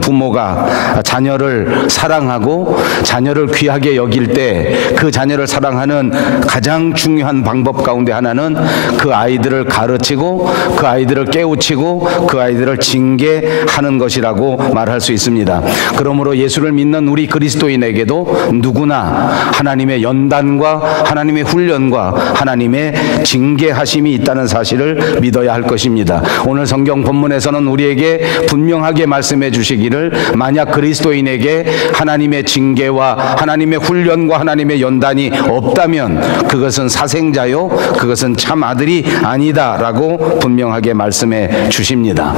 부모가 자녀를 사랑하고 자녀를 귀하게 여길 때 그 자녀를 사랑하는 가장 중요한 방법 가운데 하나는 그 아이들을 가르치고 그 아이들을 깨우치고 그 아이들을 징계하는 것이라고 말할 수 있습니다. 그러므로 예수를 믿는 우리 그리스도인에게도 누구나 하나님의 연단과 하나님의 훈련과 하나님의 징계하심이 있다는 사실을 믿어야 할 것입니다. 오늘 성경 본문에서는 우리에게 분명하게 말씀해 주시기를, 만약 그리스도인에게 하나님의 징계와 하나님의 훈련과 하나님의 연단이 없다면 그것은 사생자요, 그것은 참 아들이 아니다라고 분명하게 말씀해 주십니다.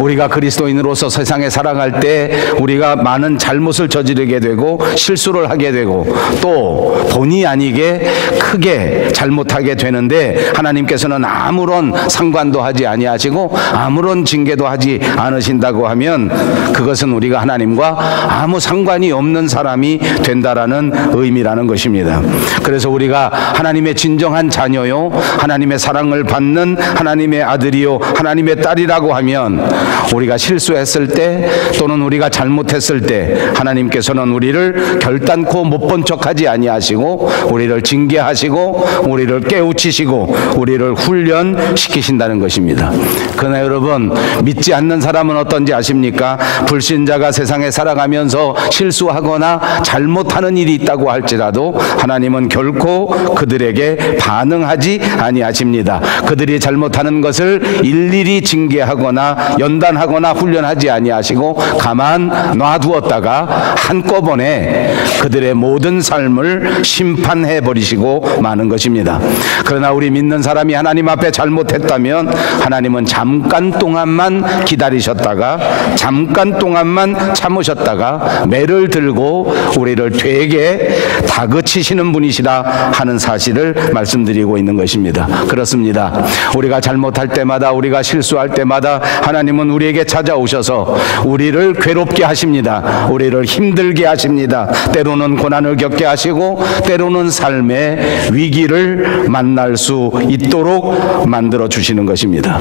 우리가 그리스도인으로서 세상에 살아갈 때 우리가 많은 잘못을 저지르게 되고 실수를 하게 되고 또 본의 아니게 크게 잘못하게 되는데 하나님께서는 아무런 상관도 하지 아니하시고 아무런 징계도 하지 않으신다고 하면 그것은 우리가 하나님과 아무 상관이 없는 사람이 된다라는 의미라는 것입니다. 그래서 우리가 하나님의 진정한 자녀요, 하나님의 사랑을 받는 하나님의 아들이요 하나님의 딸이라고 하면 우리가 실수했을 때 또는 우리가 잘못했을 때 하나님께서는 우리를 결단코 못 본 척하지 아니하시고 우리를 징계하시고 우리를 깨우치시고 우리를 훈련시키신다는 것입니다. 그러나 여러분, 믿지 않는 사람은 어떤지 아십니까? 불신자가 세상에 살아가면서 실수하거나 잘못하는 일이 있다고 할지라도 하나님은 결코 그들에게 반응하지 아니하십니다. 그들이 잘못하는 것을 일일이 징계하거나 연단하거나 훈련하지 아니하시고 가만 놔두었다가 한꺼번에 그들의 모든 삶을 심판해 버리시고 마는 것입니다. 그러나 우리 믿는 사람이 하나님 앞에 잘못했다면 하나님은 잠깐 동안만 기다리셨다가 잠깐 동안만 참으셨다가 매를 들고 우리를 되게 다그치시는 분이시라 하는 사실을 말씀드리고 있는 것입니다. 그렇습니다. 우리가 잘못할 때마다, 우리가 실수할 때마다 하나님은 우리에게 찾아오셔서 우리를 괴롭게 하십니다. 우리를 힘들게 하십니다. 때로는 고난을 겪게 하시고 때로는 삶의 위기를 만날 수 있도록 만들어 주시는 것입니다.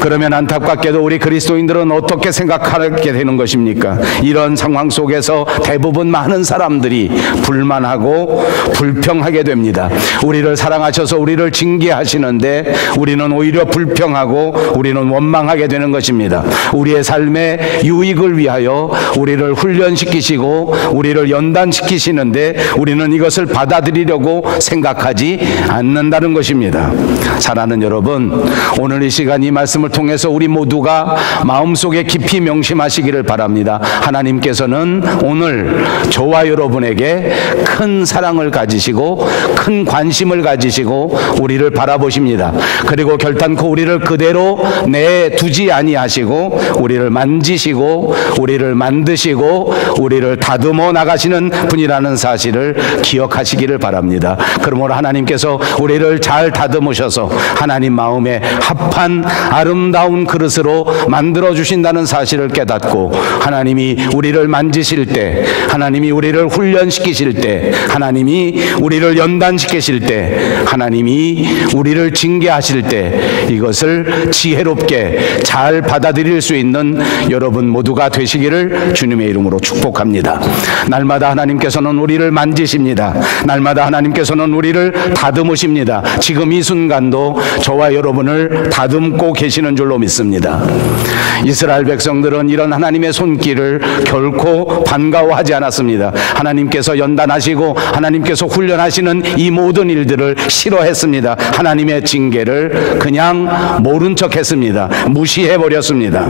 그러면 안타깝게도 우리 그리스도인들은 어떻게 생각하게 되는 것입니까? 이런 상황 속에서 대부분 많은 사람들이 불만하고 불평하게 됩니다. 우리를 사랑하셔서 우리를 징계하시는데 우리는 오히려 불평하고 우리는 원망하게 되는 것입니다. 우리의 삶의 유익을 위하여 우리를 훈련시키시고 우리를 연단시키시는데 우리는 이것을 받아들이려고 생각하지 않는다는 것입니다. 사랑하는 여러분, 오늘 이 시간 이 말씀을 통해서 우리 모두가 마음속에 깊이 명심하시기를 바랍니다. 하나님께서는 오늘 저와 여러분에게 큰 사랑을 가지시고 큰 관심을 가지시고 우리를 바라보십니다. 그리고 결단코 우리를 그대로 내두지 아니하시고 우리를 만지시고 우리를 만드시고 우리를 다듬어 나가시는 분이라는 사실을 기억하시기를 바랍니다. 그러므로 하나님께서 우리를 잘 다듬으셔서 하나님 마음에 합한 아름다운 그릇으로 만들어 주신다는 사실을 깨닫고 하나님이 우리를 만지실 때, 하나님이 우리를 훈련시키실 때, 하나님이 우리를 연단시키실 때, 하나님이 우리를 징계하실 때 이것을 지혜롭게 잘 받아들일 수 있는 여러분 모두가 되시기를 주님의 이름으로 축복합니다. 날마다 하나님께서는 우리를 만지십니다. 날마다 하나님께서는 우리를 다듬으십니다. 지금 이 순간도 저와 여러분을 다듬고 계시는 줄로 믿습니다. 이스라엘 백성들은 이런 하나님의 손길을 결코 반가워하지 않았습니다. 하나님께서 연단하시고 하나님께서 훈련하시는 이 모든 일들을 싫어했습니다. 하나님의 징계를 그냥 모른 척 했습니다. 무시해버렸습니다.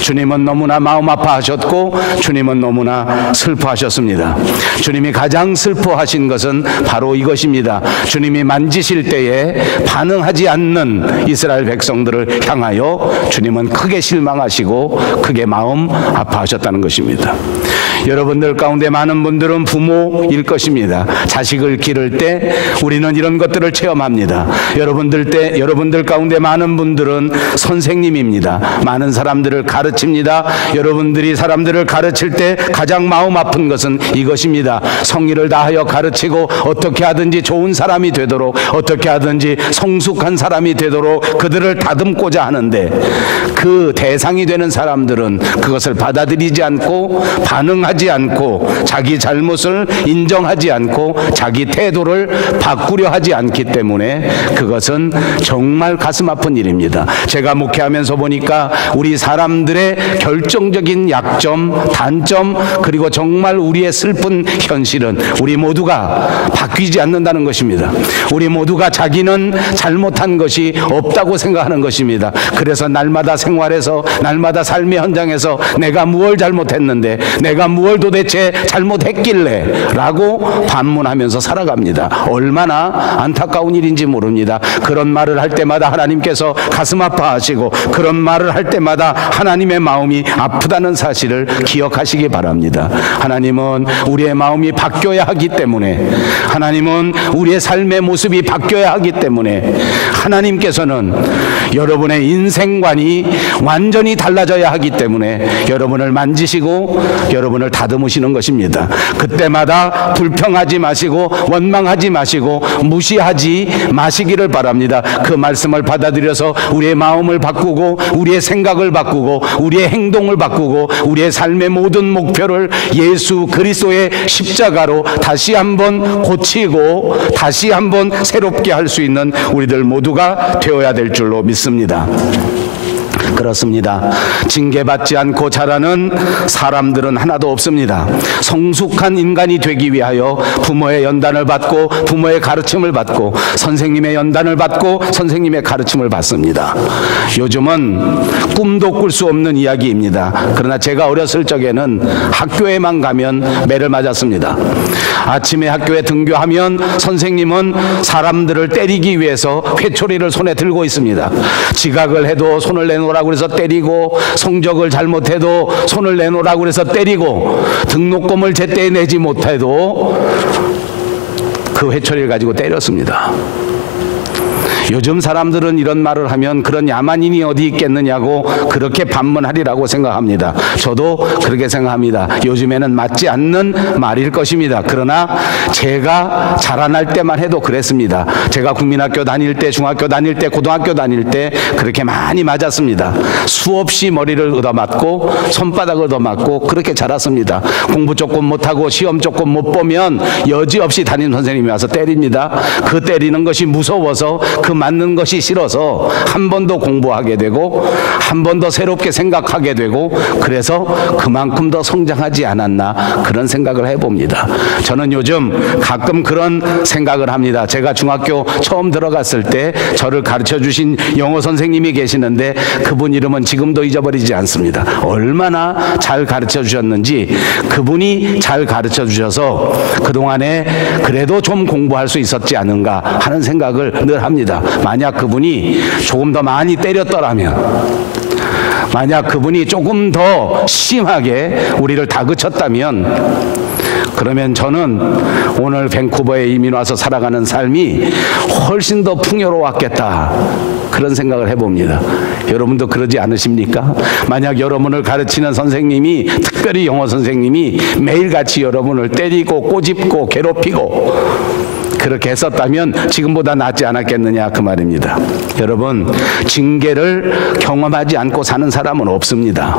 주님은 너무나 마음 아파하셨고 주님은 너무나 슬퍼하셨습니다. 주님이 가장 슬퍼하신 것은 바로 이것입니다. 주님이 만지실 때에 반응하지 않는 이스라엘 백성들을 향하여 주님은 크게 실망하시고 크게 마음 아파하셨다는 것입니다. 여러분들 가운데 많은 분들은 부모일 것입니다. 자식을 기를 때 우리는 이런 것들을 체험합니다. 여러분들 가운데 많은 분들은 선생님입니다. 많은 사람들을 가르칩니다. 여러분들이 사람들을 가르칠 때 가장 마음 아픈 것은 이것입니다. 성의를 다하여 가르치고 어떻게 하든지 좋은 사람이 되도록, 어떻게 하든지 성숙한 사람이 되도록 그들을 다듬고자 하고자 하는데 그 대상이 되는 사람들은 그것을 받아들이지 않고 반응하지 않고 자기 잘못을 인정하지 않고 자기 태도를 바꾸려 하지 않기 때문에 그것은 정말 가슴 아픈 일입니다. 제가 목회하면서 보니까 우리 사람들의 결정적인 약점, 단점, 그리고 정말 우리의 슬픈 현실은 우리 모두가 바뀌지 않는다는 것입니다. 우리 모두가 자기는 잘못한 것이 없다고 생각하는 것입니다. 그래서 날마다 생활에서, 날마다 삶의 현장에서 내가 무엇을 잘못했는데, 내가 무엇을 도대체 잘못했길래 라고 반문하면서 살아갑니다. 얼마나 안타까운 일인지 모릅니다. 그런 말을 할 때마다 하나님께서 가슴 아파하시고, 그런 말을 할 때마다 하나님의 마음이 아프다는 사실을 기억하시기 바랍니다. 하나님은 우리의 마음이 바뀌어야 하기 때문에, 하나님은 우리의 삶의 모습이 바뀌어야 하기 때문에, 하나님께서는 여러분의 인생관이 완전히 달라져야 하기 때문에 여러분을 만지시고 여러분을 다듬으시는 것입니다. 그때마다 불평하지 마시고 원망하지 마시고 무시하지 마시기를 바랍니다. 그 말씀을 받아들여서 우리의 마음을 바꾸고 우리의 생각을 바꾸고 우리의 행동을 바꾸고 우리의 삶의 모든 목표를 예수 그리스도의 십자가로 다시 한번 고치고 다시 한번 새롭게 할 수 있는 우리들 모두가 되어야 될 줄로 믿습니다. 그렇습니다. 징계받지 않고 자라는 사람들은 하나도 없습니다. 성숙한 인간이 되기 위하여 부모의 연단을 받고 부모의 가르침을 받고 선생님의 연단을 받고 선생님의 가르침을 받습니다. 요즘은 꿈도 꿀 수 없는 이야기입니다. 그러나 제가 어렸을 적에는 학교에만 가면 매를 맞았습니다. 아침에 학교에 등교하면 선생님은 사람들을 때리기 위해서 회초리를 손에 들고 있습니다. 지각을 해도 손을 내놓으라고 그래서 때리고, 성적을 잘못해도 손을 내놓으라고 그래서 때리고, 등록금을 제때 내지 못해도 그 회초리를 가지고 때렸습니다. 요즘 사람들은 이런 말을 하면 그런 야만인이 어디 있겠느냐고 그렇게 반문하리라고 생각합니다. 저도 그렇게 생각합니다. 요즘에는 맞지 않는 말일 것입니다. 그러나 제가 자라날 때만 해도 그랬습니다. 제가 국민학교 다닐 때, 중학교 다닐 때, 고등학교 다닐 때 그렇게 많이 맞았습니다. 수없이 머리를 얻어맞고 손바닥을 얻어맞고 그렇게 자랐습니다. 공부 조금 못하고 시험 조금 못 보면 여지없이 담임 선생님이 와서 때립니다. 그 때리는 것이 무서워서, 그 맞는 것이 싫어서 한 번 더 공부하게 되고 한 번 더 새롭게 생각하게 되고, 그래서 그만큼 더 성장하지 않았나 그런 생각을 해봅니다. 저는 요즘 가끔 그런 생각을 합니다. 제가 중학교 처음 들어갔을 때 저를 가르쳐 주신 영어 선생님이 계시는데 그분 이름은 지금도 잊어버리지 않습니다. 얼마나 잘 가르쳐 주셨는지, 그분이 잘 가르쳐 주셔서 그동안에 그래도 좀 공부할 수 있었지 않은가 하는 생각을 늘 합니다. 만약 그분이 조금 더 많이 때렸더라면, 만약 그분이 조금 더 심하게 우리를 다그쳤다면, 그러면 저는 오늘 밴쿠버에 이민 와서 살아가는 삶이 훨씬 더 풍요로웠겠다 그런 생각을 해봅니다. 여러분도 그러지 않으십니까? 만약 여러분을 가르치는 선생님이, 특별히 영어 선생님이 매일같이 여러분을 때리고 꼬집고 괴롭히고 그렇게 했었다면 지금보다 낫지 않았겠느냐 그 말입니다. 여러분, 징계를 경험하지 않고 사는 사람은 없습니다.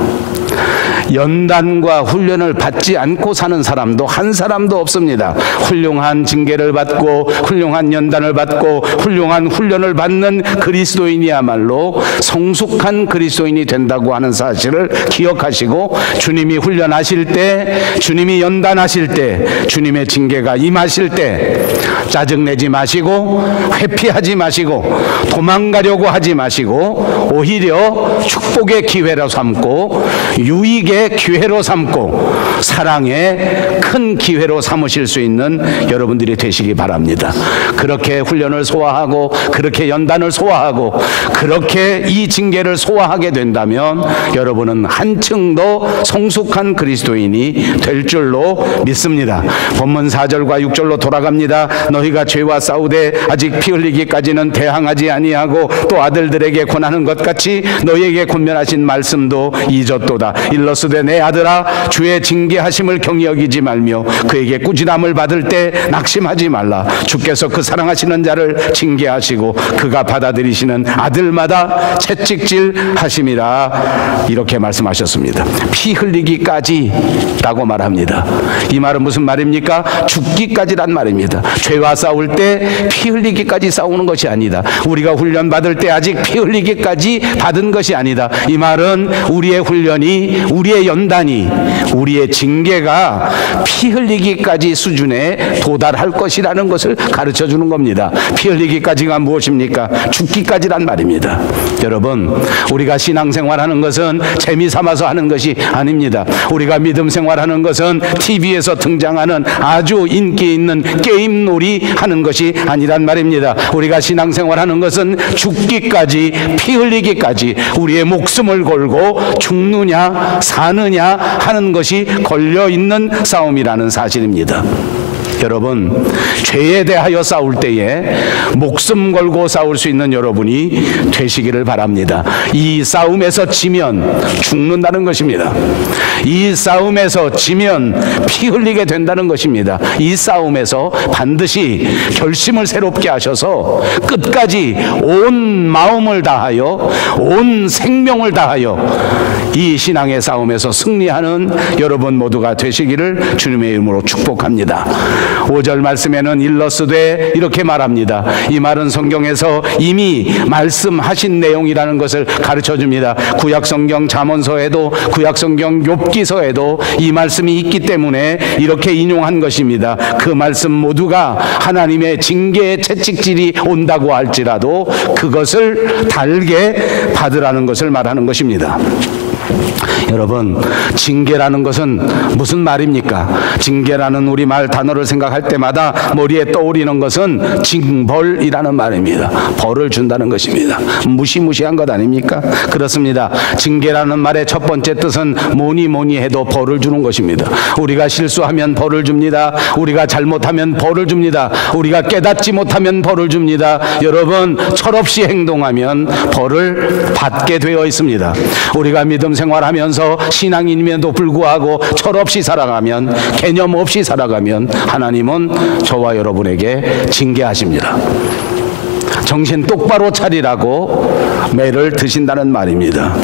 연단과 훈련을 받지 않고 사는 사람도 한 사람도 없습니다. 훌륭한 징계를 받고 훌륭한 연단을 받고 훌륭한 훈련을 받는 그리스도인이야말로 성숙한 그리스도인이 된다고 하는 사실을 기억하시고, 주님이 훈련하실 때, 주님이 연단하실 때, 주님의 징계가 임하실 때 짜증내지 마시고 회피하지 마시고 도망가려고 하지 마시고 오히려 축복의 기회로 삼고 유익의 기회로 삼고 사랑의 큰 기회로 삼으실 수 있는 여러분들이 되시기 바랍니다. 그렇게 훈련을 소화하고 그렇게 연단을 소화하고 그렇게 이 징계를 소화하게 된다면 여러분은 한층 더 성숙한 그리스도인이 될 줄로 믿습니다. 본문 4절과 6절로 돌아갑니다. 너희가 죄와 싸우되 아직 피 흘리기까지는 대항하지 아니하고 또 아들들에게 권하는 것 같이 너희에게 권면하신 말씀도 잊었도다. 일러스되 내 아들아, 주의 징계하심을 경히 여기지 말며 그에게 꾸지람을 받을 때 낙심하지 말라. 주께서 그 사랑하시는 자를 징계하시고 그가 받아들이시는 아들마다 채찍질 하심이라. 이렇게 말씀하셨습니다. 피 흘리기까지 라고 말합니다. 이 말은 무슨 말입니까? 죽기까지란 말입니다. 죄와 싸울 때 피 흘리기까지 싸우는 것이 아니다. 우리가 훈련 받을 때 아직 피 흘리기까지 받은 것이 아니다. 이 말은 우리의 훈련이, 우리의 연단이, 우리의 징계가 피 흘리기까지 수준에 도달할 것이라는 것을 가르쳐 주는 겁니다. 피 흘리기까지가 무엇입니까? 죽기까지란 말입니다. 여러분, 우리가 신앙생활하는 것은 재미삼아서 하는 것이 아닙니다. 우리가 믿음 생활하는 것은 TV에서 등장하는 아주 인기 있는 게임놀이 하는 것이 아니란 말입니다. 우리가 신앙생활하는 것은 죽기까지, 피 흘리기까지 우리의 목숨을 걸고 죽느냐 사느냐 하는 것이 걸려있는 싸움이라는 사실입니다. 여러분, 죄에 대하여 싸울 때에 목숨 걸고 싸울 수 있는 여러분이 되시기를 바랍니다. 이 싸움에서 지면 죽는다는 것입니다. 이 싸움에서 지면 피 흘리게 된다는 것입니다. 이 싸움에서 반드시 결심을 새롭게 하셔서 끝까지 온 마음을 다하여, 온 생명을 다하여 이 신앙의 싸움에서 승리하는 여러분 모두가 되시기를 주님의 이름으로 축복합니다. 5절 말씀에는 일러스되 이렇게 말합니다. 이 말은 성경에서 이미 말씀하신 내용이라는 것을 가르쳐줍니다. 구약성경 잠언서에도, 구약성경 욥기서에도 이 말씀이 있기 때문에 이렇게 인용한 것입니다. 그 말씀 모두가 하나님의 징계의 채찍질이 온다고 할지라도 그것을 달게 받으라는 것을 말하는 것입니다. 여러분, 징계라는 것은 무슨 말입니까? 징계라는 우리말 단어를 생각할 때마다 머리에 떠오르는 것은 징벌이라는 말입니다. 벌을 준다는 것입니다. 무시무시한 것 아닙니까? 그렇습니다. 징계라는 말의 첫 번째 뜻은 뭐니 해도 벌을 주는 것입니다. 우리가 실수하면 벌을 줍니다. 우리가 잘못하면 벌을 줍니다. 우리가 깨닫지 못하면 벌을 줍니다. 여러분, 철없이 행동하면 벌을 받게 되어 있습니다. 우리가 믿음 생활하면서 신앙인임에도 불구하고 철없이 살아가면, 개념 없이 살아가면 하나님은 저와 여러분에게 징계하십니다. 정신 똑바로 차리라고 매를 드신다는 말입니다.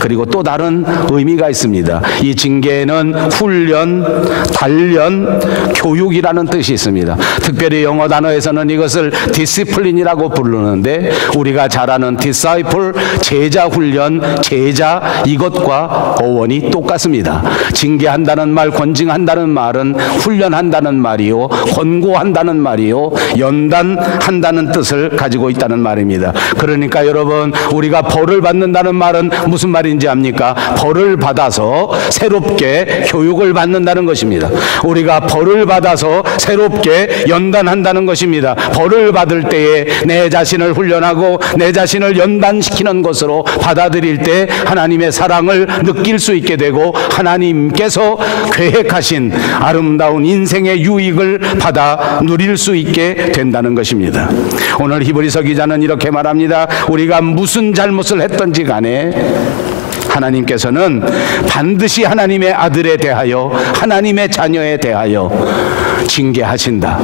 그리고 또 다른 의미가 있습니다. 이 징계에는 훈련, 단련, 교육이라는 뜻이 있습니다. 특별히 영어 단어에서는 이것을 디시플린이라고 부르는데 우리가 잘 아는 디사이플, 제자 훈련, 제자, 이것과 어원이 똑같습니다. 징계한다는 말, 권징한다는 말은 훈련한다는 말이요, 권고한다는 말이요, 연단한다는 뜻을 가지고 있다는 말입니다. 그러니까 여러분, 우리가 벌을 받는다는 말은 무슨 말인지 압니까? 벌을 받아서 새롭게 교육을 받는다는 것입니다. 우리가 벌을 받아서 새롭게 연단한다는 것입니다. 벌을 받을 때에 내 자신을 훈련하고 내 자신을 연단시키는 것으로 받아들일 때 하나님의 사랑을 느낄 수 있게 되고 하나님께서 계획하신 아름다운 인생의 유익을 받아 누릴 수 있게 된다는 것입니다. 오늘 히브리서 기자는 이렇게 말합니다. 우리가 무슨 잘못을 했던지 간에 하나님께서는 반드시 하나님의 아들에 대하여, 하나님의 자녀에 대하여 징계하신다.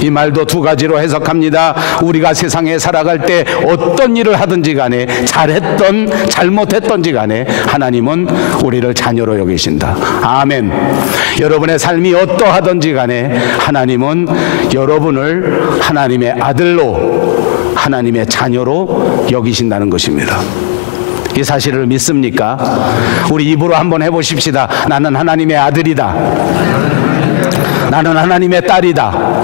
이 말도 두 가지로 해석합니다. 우리가 세상에 살아갈 때 어떤 일을 하든지 간에, 잘했던 잘못했던지 간에 하나님은 우리를 자녀로 여기신다. 아멘. 여러분의 삶이 어떠하든지 간에 하나님은 여러분을 하나님의 아들로, 하나님의 자녀로 여기신다는 것입니다. 이 사실을 믿습니까? 우리 입으로 한번 해보십시다. 나는 하나님의 아들이다. 나는 하나님의 딸이다.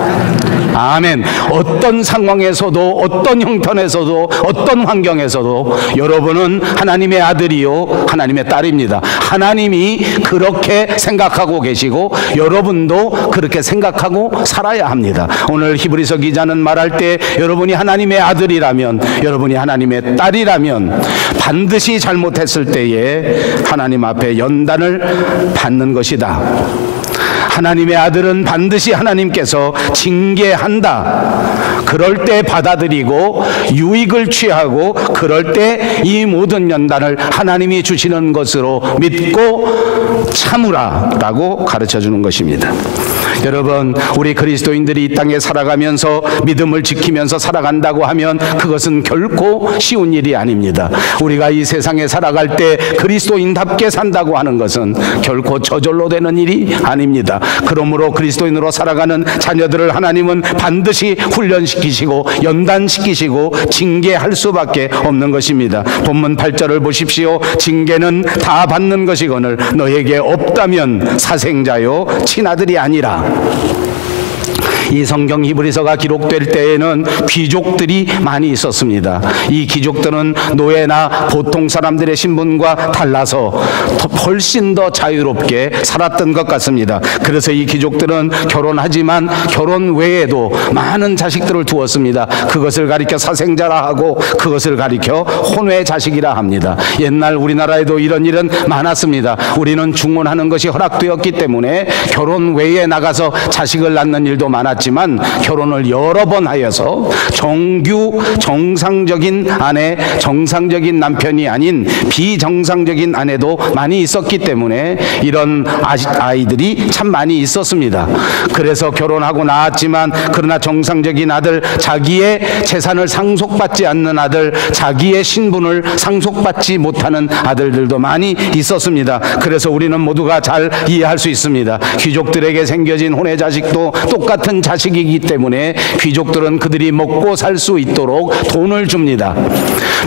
아멘. 어떤 상황에서도, 어떤 형편에서도, 어떤 환경에서도 여러분은 하나님의 아들이요, 하나님의 딸입니다. 하나님이 그렇게 생각하고 계시고 여러분도 그렇게 생각하고 살아야 합니다. 오늘 히브리서 기자는 말할 때 여러분이 하나님의 아들이라면, 여러분이 하나님의 딸이라면 반드시 잘못했을 때에 하나님 앞에 연단을 받는 것이다. 하나님의 아들은 반드시 하나님께서 징계한다. 그럴 때 받아들이고 유익을 취하고 그럴 때 이 모든 연단을 하나님이 주시는 것으로 믿고 참으라라고 가르쳐주는 것입니다. 여러분, 우리 그리스도인들이 이 땅에 살아가면서 믿음을 지키면서 살아간다고 하면 그것은 결코 쉬운 일이 아닙니다. 우리가 이 세상에 살아갈 때 그리스도인답게 산다고 하는 것은 결코 저절로 되는 일이 아닙니다. 그러므로 그리스도인으로 살아가는 자녀들을 하나님은 반드시 훈련시키시고 연단시키시고 징계할 수밖에 없는 것입니다. 본문 8절을 보십시오. 징계는 다 받는 것이거늘 너에게 없다면 사생자요 친아들이 아니라. 이 성경 히브리서가 기록될 때에는 귀족들이 많이 있었습니다. 이 귀족들은 노예나 보통 사람들의 신분과 달라서 훨씬 더 자유롭게 살았던 것 같습니다. 그래서 이 귀족들은 결혼하지만 결혼 외에도 많은 자식들을 두었습니다. 그것을 가리켜 사생자라 하고 그것을 가리켜 혼외 자식이라 합니다. 옛날 우리나라에도 이런 일은 많았습니다. 우리는 중혼하는 것이 허락되었기 때문에 결혼 외에 나가서 자식을 낳는 일도 많았지만 결혼을 여러 번 하여서 정상적인 아내, 정상적인 남편이 아닌 비정상적인 아내도 많이 있었기 때문에 이런 아이들이 참 많이 있었습니다. 그래서 결혼하고 낳았지만 그러나 정상적인 아들, 자기의 재산을 상속받지 않는 아들, 자기의 신분을 상속받지 못하는 아들들도 많이 있었습니다. 그래서 우리는 모두가 잘 이해할 수 있습니다. 귀족들에게 생겨진 혼외 자식도 똑같은 자식이기 때문에 귀족들은 그들이 먹고 살 수 있도록 돈을 줍니다.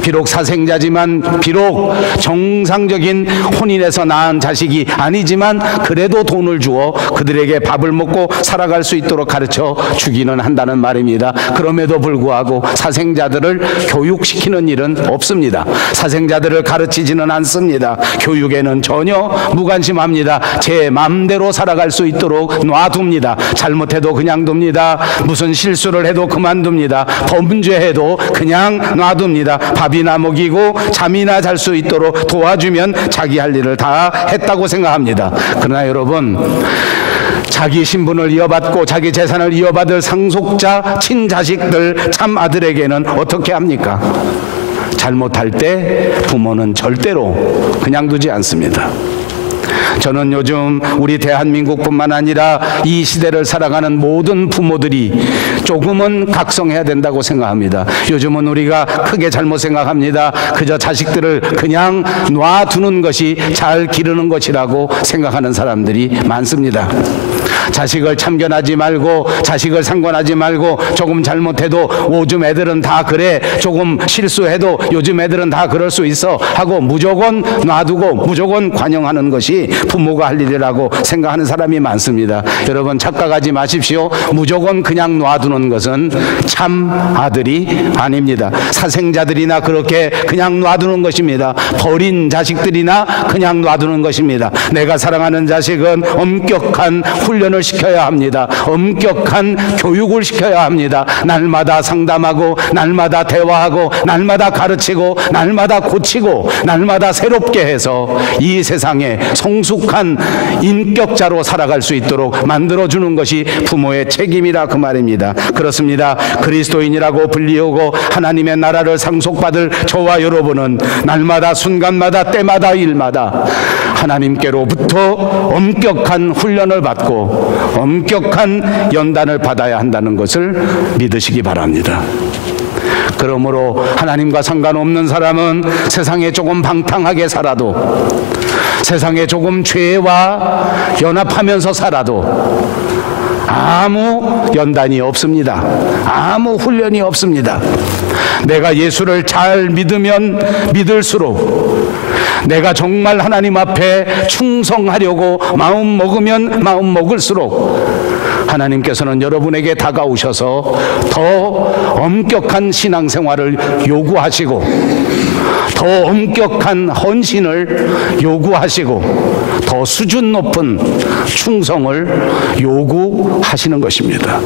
비록 사생자지만 비록 정상적인 혼인에서 낳은 자식이 아니지만 그래도 돈을 주어 그들에게 밥을 먹고 살아갈 수 있도록 가르쳐 주기는 한다는 말입니다. 그럼에도 불구하고 사생자들을 교육시키는 일은 없습니다. 사생자들을 가르치지는 않습니다. 교육에는 전혀 무관심합니다. 제 마음대로 살아갈 수 있도록 놔둡니다. 잘못해도 그냥 둡니다. 무슨 실수를 해도 그만둡니다. 범죄해도 그냥 놔둡니다. 밥이나 먹이고 잠이나 잘 수 있도록 도와주면 자기 할 일을 다 했다고 생각합니다. 그러나 여러분, 자기 신분을 이어받고 자기 재산을 이어받을 상속자 친자식들 참 아들에게는 어떻게 합니까? 잘못할 때 부모는 절대로 그냥 두지 않습니다. 저는 요즘 우리 대한민국뿐만 아니라 이 시대를 살아가는 모든 부모들이 조금은 각성해야 된다고 생각합니다. 요즘은 우리가 크게 잘못 생각합니다. 그저 자식들을 그냥 놔두는 것이 잘 기르는 것이라고 생각하는 사람들이 많습니다. 자식을 참견하지 말고 자식을 상관하지 말고 조금 잘못해도 요즘 애들은 다 그래, 조금 실수해도 요즘 애들은 다 그럴 수 있어 하고 무조건 놔두고 무조건 관용하는 것이 부모가 할 일이라고 생각하는 사람이 많습니다. 여러분, 착각하지 마십시오. 무조건 그냥 놔두는 것은 참 아들이 아닙니다. 사생자들이나 그렇게 그냥 놔두는 것입니다. 버린 자식들이나 그냥 놔두는 것입니다. 내가 사랑하는 자식은 엄격한 훈련을 시켜야 합니다. 엄격한 교육을 시켜야 합니다. 날마다 상담하고 날마다 대화하고 날마다 가르치고 날마다 고치고 날마다 새롭게 해서 이 세상에 성숙한 인격자로 살아갈 수 있도록 만들어주는 것이 부모의 책임이라 그 말입니다. 그렇습니다. 그리스도인이라고 불리우고 하나님의 나라를 상속받을 저와 여러분은 날마다 순간마다 때마다 일마다 하나님께로부터 엄격한 훈련을 받고 엄격한 연단을 받아야 한다는 것을 믿으시기 바랍니다. 그러므로 하나님과 상관없는 사람은 세상에 조금 방탕하게 살아도, 세상에 조금 죄와 연합하면서 살아도 아무 연단이 없습니다. 아무 훈련이 없습니다. 내가 예수를 잘 믿으면 믿을수록, 내가 정말 하나님 앞에 충성하려고 마음 먹으면 마음 먹을수록 하나님께서는 여러분에게 다가오셔서 더 엄격한 신앙생활을 요구하시고 더 엄격한 헌신을 요구하시고 더 수준 높은 충성을 요구하시는 것입니다.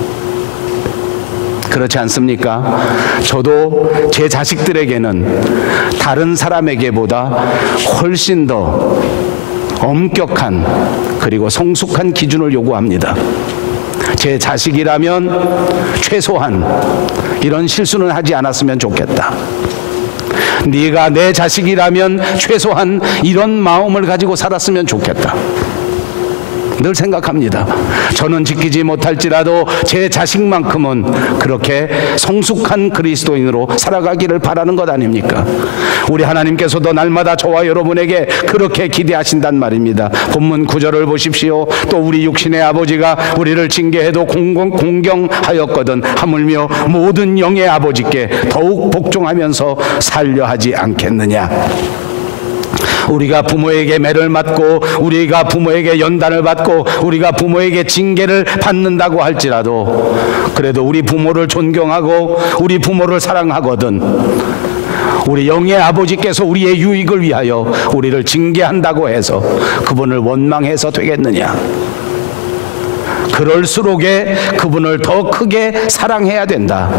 그렇지 않습니까? 저도 제 자식들에게는 다른 사람에게보다 훨씬 더 엄격한 그리고 성숙한 기준을 요구합니다. 제 자식이라면 최소한 이런 실수는 하지 않았으면 좋겠다. 네가 내 자식이라면 최소한 이런 마음을 가지고 살았으면 좋겠다. 늘 생각합니다. 저는 지키지 못할지라도 제 자식만큼은 그렇게 성숙한 그리스도인으로 살아가기를 바라는 것 아닙니까? 우리 하나님께서도 날마다 저와 여러분에게 그렇게 기대하신단 말입니다. 본문 9절을 보십시오. 또 우리 육신의 아버지가 우리를 징계해도 공경하였거든 하물며 모든 영의 아버지께 더욱 복종하면서 살려 하지 않겠느냐. 우리가 부모에게 매를 맞고 우리가 부모에게 연단을 받고 우리가 부모에게 징계를 받는다고 할지라도 그래도 우리 부모를 존경하고 우리 부모를 사랑하거든 우리 영의 아버지께서 우리의 유익을 위하여 우리를 징계한다고 해서 그분을 원망해서 되겠느냐. 그럴수록에 그분을 더 크게 사랑해야 된다.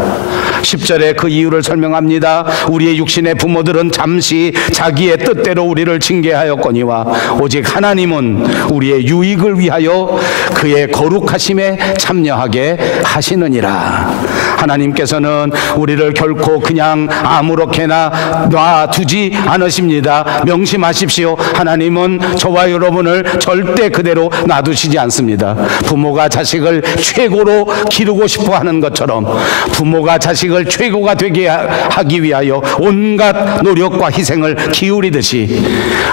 10절에 그 이유를 설명합니다. 우리의 육신의 부모들은 잠시 자기의 뜻대로 우리를 징계하였거니와 오직 하나님은 우리의 유익을 위하여 그의 거룩하심에 참여하게 하시느니라. 하나님께서는 우리를 결코 그냥 아무렇게나 놔두지 않으십니다. 명심하십시오. 하나님은 저와 여러분을 절대 그대로 놔두시지 않습니다. 부모가 자식을 최고로 기르고 싶어 하는 것처럼 부모가 자식을 최고가 되게 하기 위하여 온갖 노력과 희생을 기울이듯이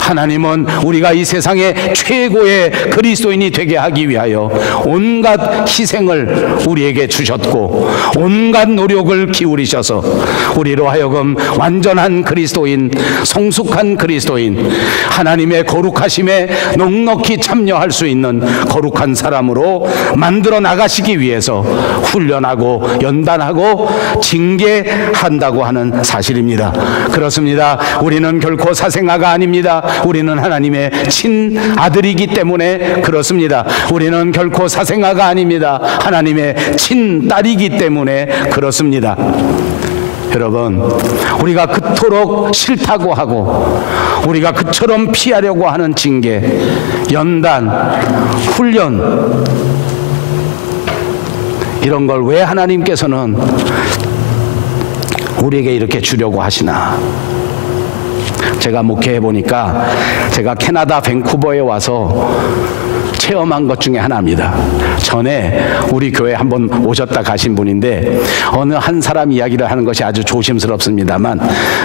하나님은 우리가 이 세상의 최고의 그리스도인이 되게 하기 위하여 온갖 희생을 우리에게 주셨고 온갖 노력을 기울이셔서 우리로 하여금 완전한 그리스도인, 성숙한 그리스도인, 하나님의 거룩하심에 넉넉히 참여할 수 있는 거룩한 사람으로 만들어 나가시기 위해서 훈련하고 연단하고 징계한다고 하는 사실입니다. 그렇습니다. 우리는 결코 사생아가 아닙니다. 우리는 하나님의 친아들이기 때문에 그렇습니다. 우리는 결코 사생아가 아닙니다. 하나님의 친딸이기 때문에 그렇습니다. 여러분, 우리가 그토록 싫다고 하고 우리가 그처럼 피하려고 하는 징계, 연단, 훈련 이런 걸 왜 하나님께서는 우리에게 이렇게 주려고 하시나? 제가 목회해 보니까 제가 캐나다 밴쿠버에 와서 체험한 것 중에 하나입니다. 전에 우리 교회 한번 오셨다 가신 분인데 어느 한 사람 이야기를 하는 것이 아주 조심스럽습니다만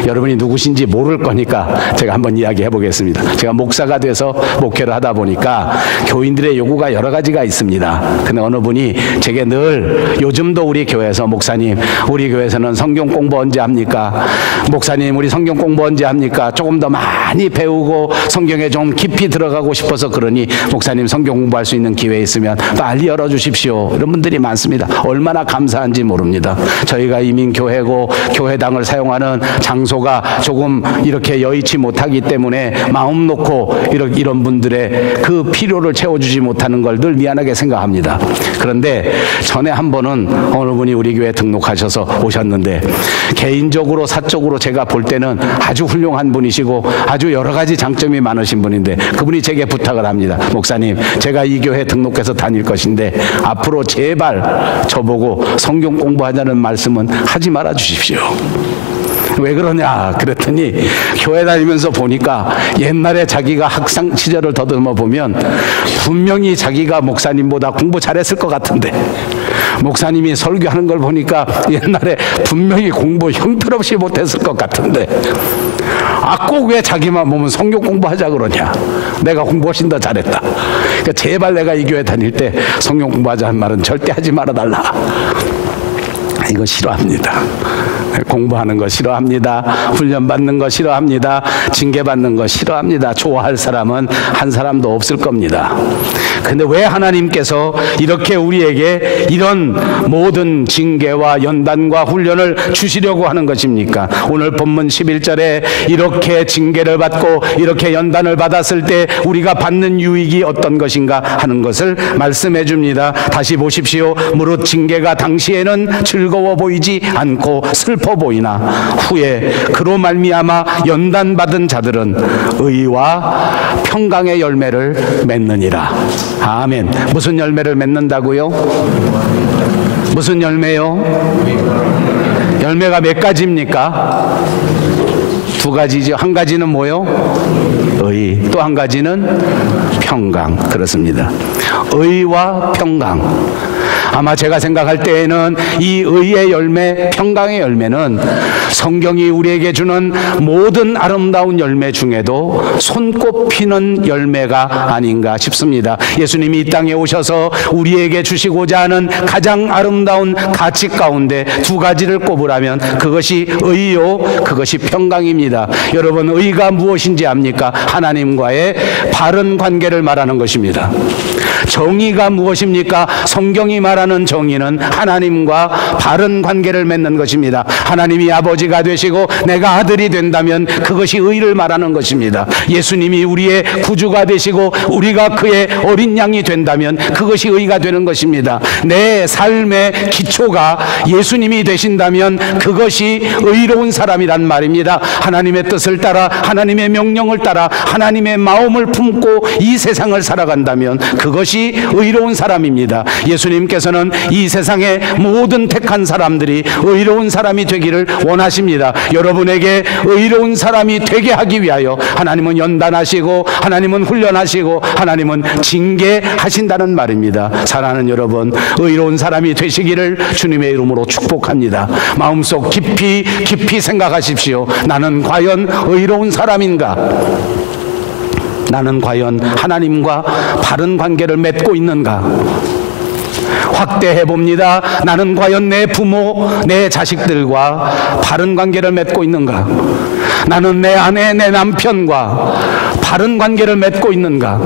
여러분이 누구신지 모를 거니까 제가 한번 이야기해 보겠습니다. 제가 목사가 돼서 목회를 하다 보니까 교인들의 요구가 여러 가지가 있습니다. 근데 어느 분이 제게 늘 요즘도 우리 교회에서 목사님 우리 교회에서는 성경 공부 언제 합니까? 목사님 우리 성경 공부 언제 합니까? 조금 더 많이 배우고 성경에 좀 깊이 들어가고 싶어서 그러니 목사님 성경 공부할 수 있는 기회 있으면 빨리 열어주십시오. 이런 분들이 많습니다. 얼마나 감사한지 모릅니다. 저희가 이민교회고 교회당을 사용하는 장소가 조금 이렇게 여의치 못하기 때문에 마음 놓고 이런 분들의 그 필요를 채워주지 못하는 걸 늘 미안하게 생각합니다. 그런데 전에 한 번은 어느 분이 우리 교회에 등록하셔서 오셨는데 개인적으로 사적으로 제가 볼 때는 아주 훌륭한 분이시고 아주 여러 가지 장점이 많으신 분인데 그분이 제게 부탁을 합니다. 목사님 제가 이 교회 등록해서 다닐 것인데 앞으로 제발 저보고 성경 공부하자는 말씀은 하지 말아 주십시오. 왜 그러냐 그랬더니 교회 다니면서 보니까 옛날에 자기가 학창 시절을 더듬어 보면 분명히 자기가 목사님보다 공부 잘했을 것 같은데 목사님이 설교하는 걸 보니까 옛날에 분명히 공부 형편없이 못했을 것 같은데 꼭 왜 자기만 보면 성경 공부하자 그러냐. 내가 공부 훨씬 더 잘했다. 그러니까 제발 내가 이 교회 다닐 때 성경 공부하자는 말은 절대 하지 말아달라. 이거 싫어합니다. 공부하는 거 싫어합니다. 훈련받는 거 싫어합니다. 징계받는 거 싫어합니다. 좋아할 사람은 한 사람도 없을 겁니다. 근데 왜 하나님께서 이렇게 우리에게 이런 모든 징계와 연단과 훈련을 주시려고 하는 것입니까? 오늘 본문 11절에 이렇게 징계를 받고 이렇게 연단을 받았을 때 우리가 받는 유익이 어떤 것인가 하는 것을 말씀해 줍니다. 다시 보십시오. 무릇 징계가 당시에는 즐거워 보이지 않고 슬퍼 슬퍼 보이나 후에 그로 말미암아 연단받은 자들은 의와 평강의 열매를 맺느니라. 아멘. 무슨 열매를 맺는다고요? 무슨 열매요? 열매가 몇 가지입니까? 두 가지죠. 한 가지는 뭐요? 의. 또 한 가지는 평강. 그렇습니다. 의와 평강. 아마 제가 생각할 때에는 이 의의 열매, 평강의 열매는 성경이 우리에게 주는 모든 아름다운 열매 중에도 손꼽히는 열매가 아닌가 싶습니다. 예수님이 이 땅에 오셔서 우리에게 주시고자 하는 가장 아름다운 가치 가운데 두 가지를 꼽으라면 그것이 의요, 그것이 평강입니다. 여러분, 의가 무엇인지 압니까? 하나님과의 바른 관계를 말하는 것입니다. 정의가 무엇입니까? 성경이 말하는 정의는 하나님과 바른 관계를 맺는 것입니다. 하나님이 아버지가 되시고 내가 아들이 된다면 그것이 의를 말하는 것입니다. 예수님이 우리의 구주가 되시고 우리가 그의 어린 양이 된다면 그것이 의가 되는 것입니다. 내 삶의 기초가 예수님이 되신다면 그것이 의로운 사람이란 말입니다. 하나님의 뜻을 따라 하나님의 명령을 따라 하나님의 마음을 품고 이 세상을 살아간다면 그것이 의로운 사람입니다. 예수님께서는 이 세상의 모든 택한 사람들이 의로운 사람이 되기를 원하십니다. 여러분에게 의로운 사람이 되게 하기 위하여 하나님은 연단하시고 하나님은 훈련하시고 하나님은 징계하신다는 말입니다. 사랑하는 여러분, 의로운 사람이 되시기를 주님의 이름으로 축복합니다. 마음속 깊이 생각하십시오. 나는 과연 의로운 사람인가? 나는 과연 하나님과 바른 관계를 맺고 있는가? 확대해 봅니다. 나는 과연 내 부모, 내 자식들과 바른 관계를 맺고 있는가? 나는 내 아내, 내 남편과 바른 관계를 맺고 있는가?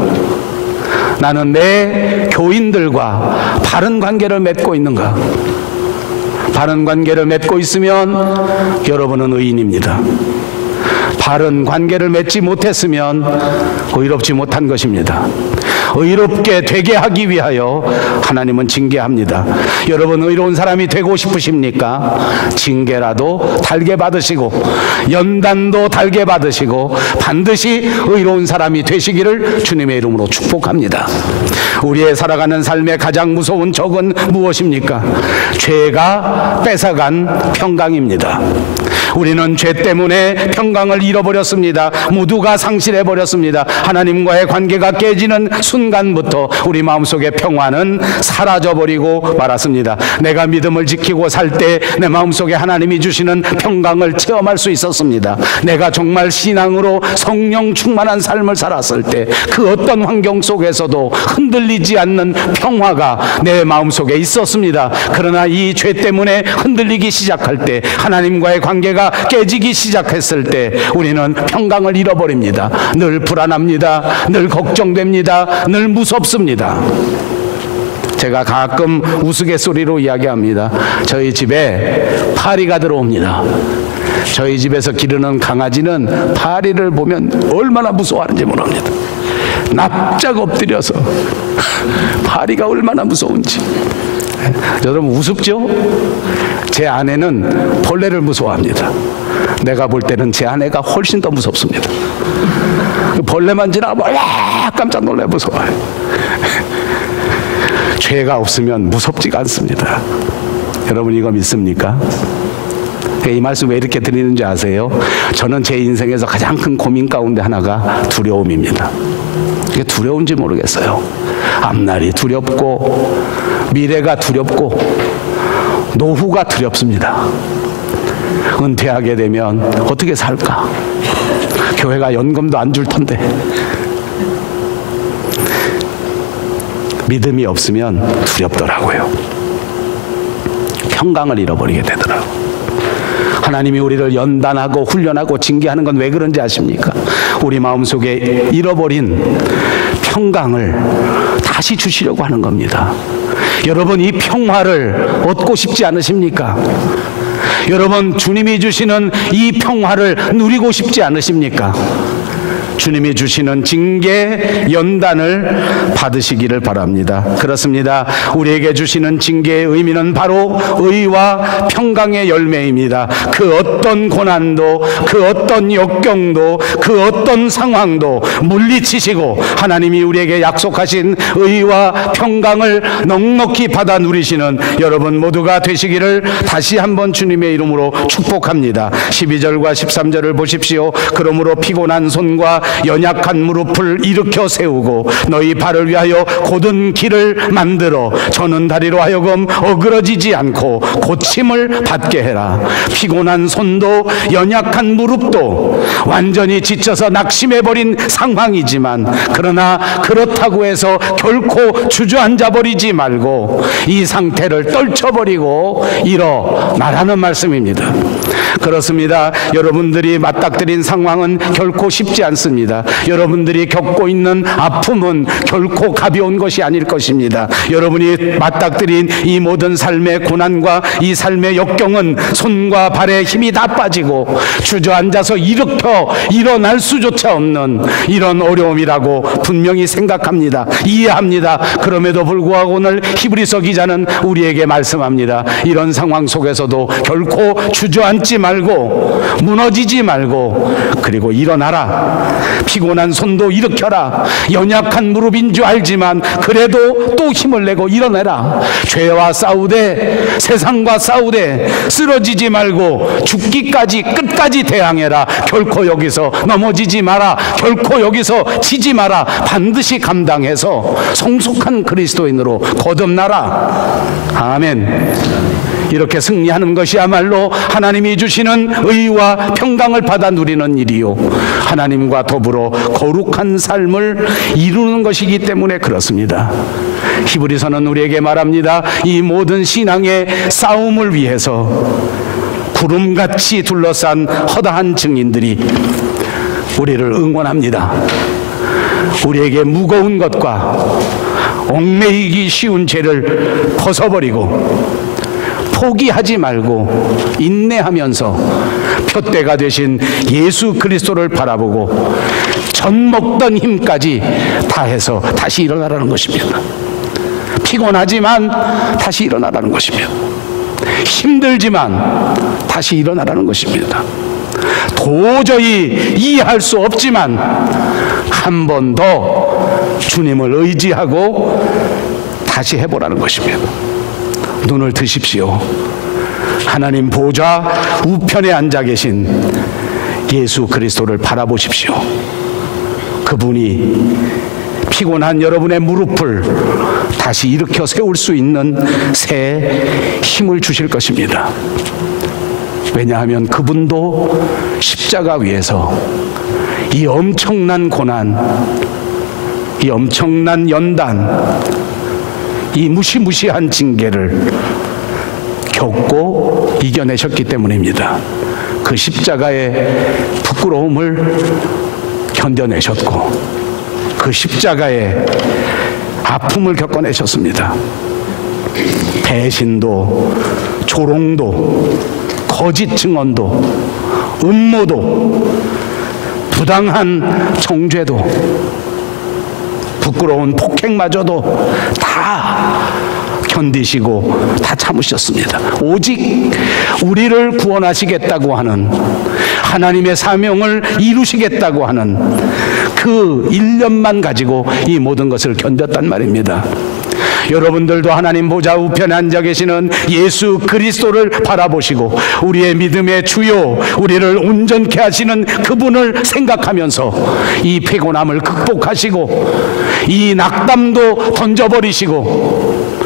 나는 내 교인들과 바른 관계를 맺고 있는가? 바른 관계를 맺고 있으면 여러분은 의인입니다. 바른 관계를 맺지 못했으면 의롭지 못한 것입니다. 의롭게 되게 하기 위하여 하나님은 징계합니다. 여러분, 의로운 사람이 되고 싶으십니까? 징계라도 달게 받으시고 연단도 달게 받으시고 반드시 의로운 사람이 되시기를 주님의 이름으로 축복합니다. 우리의 살아가는 삶의 가장 무서운 적은 무엇입니까? 죄가 뺏어간 평강입니다. 우리는 죄 때문에 평강을 잃어버렸습니다. 모두가 상실해버렸습니다. 하나님과의 관계가 깨지는 순간부터 우리 마음속의 평화는 사라져버리고 말았습니다. 내가 믿음을 지키고 살 때 내 마음속에 하나님이 주시는 평강을 체험할 수 있었습니다. 내가 정말 신앙으로 성령 충만한 삶을 살았을 때 그 어떤 환경 속에서도 흔들리지 않는 평화가 내 마음속에 있었습니다. 그러나 이 죄 때문에 흔들리기 시작할 때, 하나님과의 관계가 깨지기 시작했을 때 우리는 평강을 잃어버립니다. 늘 불안합니다. 늘 걱정됩니다. 늘 무섭습니다. 제가 가끔 우스갯소리로 이야기합니다. 저희 집에 파리가 들어옵니다. 저희 집에서 기르는 강아지는 파리를 보면 얼마나 무서워하는지 모릅니다. 납작 엎드려서 파리가 얼마나 무서운지. 여러분, 우습죠? 제 아내는 벌레를 무서워합니다. 내가 볼 때는 제 아내가 훨씬 더 무섭습니다. 벌레만 지나가면 깜짝 놀라 무서워요. 죄가 없으면 무섭지가 않습니다. 여러분, 이거 믿습니까? 이 말씀 왜 이렇게 드리는지 아세요? 저는 제 인생에서 가장 큰 고민 가운데 하나가 두려움입니다. 이게 두려운지 모르겠어요. 앞날이 두렵고 미래가 두렵고 노후가 두렵습니다. 은퇴하게 되면 어떻게 살까? 교회가 연금도 안 줄 텐데. 믿음이 없으면 두렵더라고요. 평강을 잃어버리게 되더라고요. 하나님이 우리를 연단하고 훈련하고 징계하는 건 왜 그런지 아십니까? 우리 마음속에 잃어버린 평강을 다시 주시려고 하는 겁니다. 여러분, 이 평화를 얻고 싶지 않으십니까? 여러분, 주님이 주시는 이 평화를 누리고 싶지 않으십니까? 주님이 주시는 징계 연단을 받으시기를 바랍니다. 그렇습니다. 우리에게 주시는 징계의 의미는 바로 의와 평강의 열매입니다. 그 어떤 고난도, 그 어떤 역경도, 그 어떤 상황도 물리치시고 하나님이 우리에게 약속하신 의와 평강을 넉넉히 받아 누리시는 여러분 모두가 되시기를 다시 한번 주님의 이름으로 축복합니다. 12절과 13절을 보십시오. 그러므로 피곤한 손과 연약한 무릎을 일으켜 세우고 너희 발을 위하여 곧은 길을 만들어 저는 다리로 하여금 어그러지지 않고 고침을 받게 해라. 피곤한 손도 연약한 무릎도 완전히 지쳐서 낙심해버린 상황이지만 그러나 그렇다고 해서 결코 주저앉아 버리지 말고 이 상태를 떨쳐버리고 일어나라는 말씀입니다. 그렇습니다. 여러분들이 맞닥뜨린 상황은 결코 쉽지 않습니다. 여러분들이 겪고 있는 아픔은 결코 가벼운 것이 아닐 것입니다. 여러분이 맞닥뜨린 이 모든 삶의 고난과 이 삶의 역경은 손과 발에 힘이 다 빠지고 주저앉아서 일어날 수조차 없는 이런 어려움이라고 분명히 생각합니다. 이해합니다. 그럼에도 불구하고 오늘 히브리서 기자는 우리에게 말씀합니다. 이런 상황 속에서도 결코 주저앉지 말고 무너지지 말고 그리고 일어나라. 피곤한 손도 일으켜라. 연약한 무릎인 줄 알지만 그래도 또 힘을 내고 일어나라. 죄와 싸우되 세상과 싸우되 쓰러지지 말고 죽기까지 끝까지 대항해라. 결코 여기서 넘어지지 마라. 결코 여기서 지지 마라. 반드시 감당해서 성숙한 그리스도인으로 거듭나라. 아멘. 이렇게 승리하는 것이야말로 하나님이 주시는 의와 평강을 받아 누리는 일이요 하나님과 더불어 거룩한 삶을 이루는 것이기 때문에 그렇습니다. 히브리서는 우리에게 말합니다. 이 모든 신앙의 싸움을 위해서 구름같이 둘러싼 허다한 증인들이 우리를 응원합니다. 우리에게 무거운 것과 얽매이기 쉬운 죄를 벗어버리고 포기하지 말고 인내하면서 표대가 되신 예수 그리스도를 바라보고 젖먹던 힘까지 다해서 다시 일어나라는 것입니다. 피곤하지만 다시 일어나라는 것입니다. 힘들지만 다시 일어나라는 것입니다. 도저히 이해할 수 없지만 한 번 더 주님을 의지하고 다시 해보라는 것입니다. 눈을 드십시오. 하나님 보좌 우편에 앉아 계신 예수 그리스도를 바라보십시오. 그분이 피곤한 여러분의 무릎을 다시 일으켜 세울 수 있는 새 힘을 주실 것입니다. 왜냐하면 그분도 십자가 위에서 이 엄청난 고난, 이 엄청난 연단, 이 무시무시한 징계를 겪고 이겨내셨기 때문입니다. 그 십자가의 부끄러움을 견뎌내셨고 그 십자가의 아픔을 겪어내셨습니다. 배신도, 조롱도, 거짓 증언도, 음모도, 부당한 정죄도, 부끄러운 폭행마저도 다 견디시고 다 참으셨습니다. 오직 우리를 구원하시겠다고 하는 하나님의 사명을 이루시겠다고 하는 그 일념만 가지고 이 모든 것을 견뎠단 말입니다. 여러분들도 하나님 보좌 우편에 앉아 계시는 예수 그리스도를 바라보시고 우리의 믿음의 주요, 우리를 온전케 하시는 그분을 생각하면서 이 피곤함을 극복하시고 이 낙담도 던져버리시고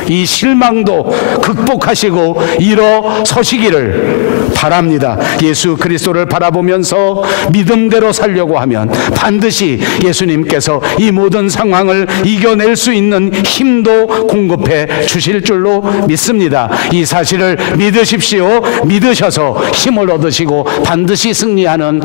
이 실망도 극복하시고 일어서시기를 바랍니다. 예수 그리스도를 바라보면서 믿음대로 살려고 하면 반드시 예수님께서 이 모든 상황을 이겨낼 수 있는 힘도 공급해 주실 줄로 믿습니다. 이 사실을 믿으십시오. 믿으셔서 힘을 얻으시고 반드시 승리하는